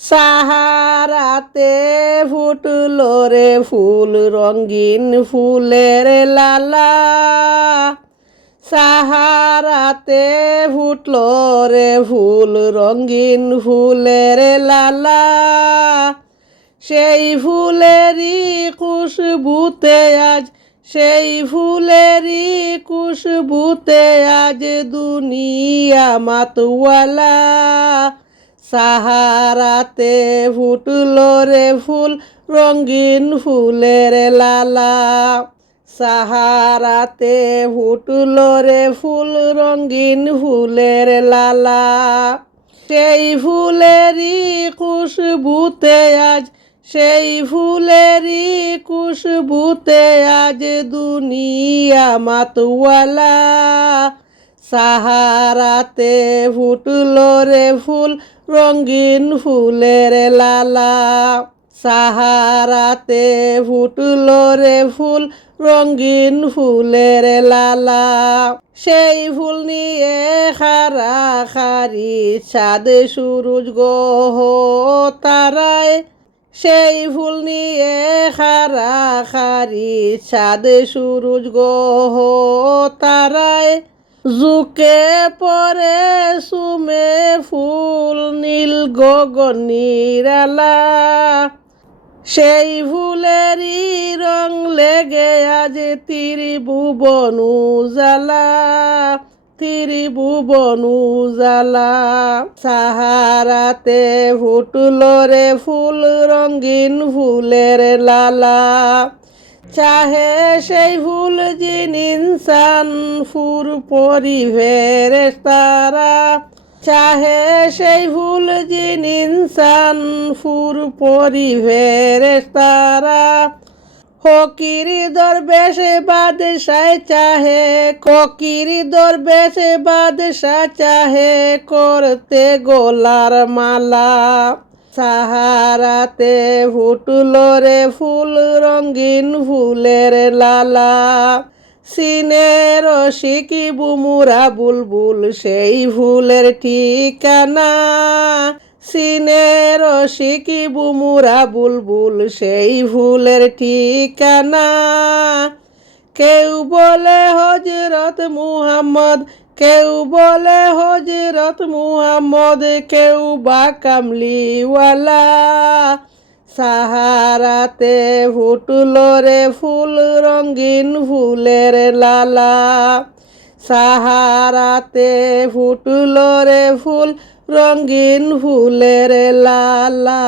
সাহারাতে ফুটলো রে ফুল রঙিন ফুলের লালা। সাহারাতে ফুটলো রে ফুল রঙিন ফুলের লালা। সেই ফুলেরই খুশবুতে আজ, সেই ফুলেরই খুশবুতে আজ দুনিয়া মাতওয়ালা। সাহারাতে ফুটলো রে ফুল রঙিন ফুলের লালা। সাহারাতে ফুটলো রে ফুল রঙিন ফুলের লালা। সেই ফুলেরই খুশবুতে আজ, সেই ফুলেরই খুশবুতে আজ দুনিয়া মাতওয়ালা। সাহারাতে ফুটলো রে ফুল রঙিন ফুলের লালা। সাহারাতে ফুটলো রে ফুল রঙিন ফুলের লালা। সেই ফুল নিয়ে খাড়াখাড়ি চাঁদ সূরজ গ্রহ তারায়। সেই ফুল নিয়ে খাড়াখাড়ি চাঁদ সূরজ গ্রহ তারায়। ঝুঁকে পড়ে সুমে ফুল নীল গগন নিরালা। সেই ফুলেরই রং লেগে আজ ত্রিভুবন উজালা, ত্রিভুবন উজালা। সাহারাতে ফুটলো রে ফুল রঙিন ফুলের লালা। চাহে সেই ফুল জিন ইনসান ফুর পরি ফেরেশতারা। চাহে সেই ফুল জিন ইনসান ফুর পরি ফেরেশতারা। ফকির দরবেশে বাদশাহ চাহে, ফকির দরবেশে বাদশাহ চাহে করতে গোলার মালা। সাহারাতে ফুটলো রে ফুল রঙিন ফুলের লালা। সিনের শিকিবু মুরা বুলবুল সেই ফুলের ঠিকানা। সিনের শিকিবু মুরা বুলবুল সেই ফুলের ঠিকানা। কেউ বলে হযরত মুহাম্মদ, কেউ বলে হযরত মুহাম্মদ, কেউ বা কামলিওয়ালা। সাহারাতে ফুটলো রে ফুল রঙিন ফুলের লালা। সাহারাতে ফুটলো রে ফুল রঙিন ফুলের লালা।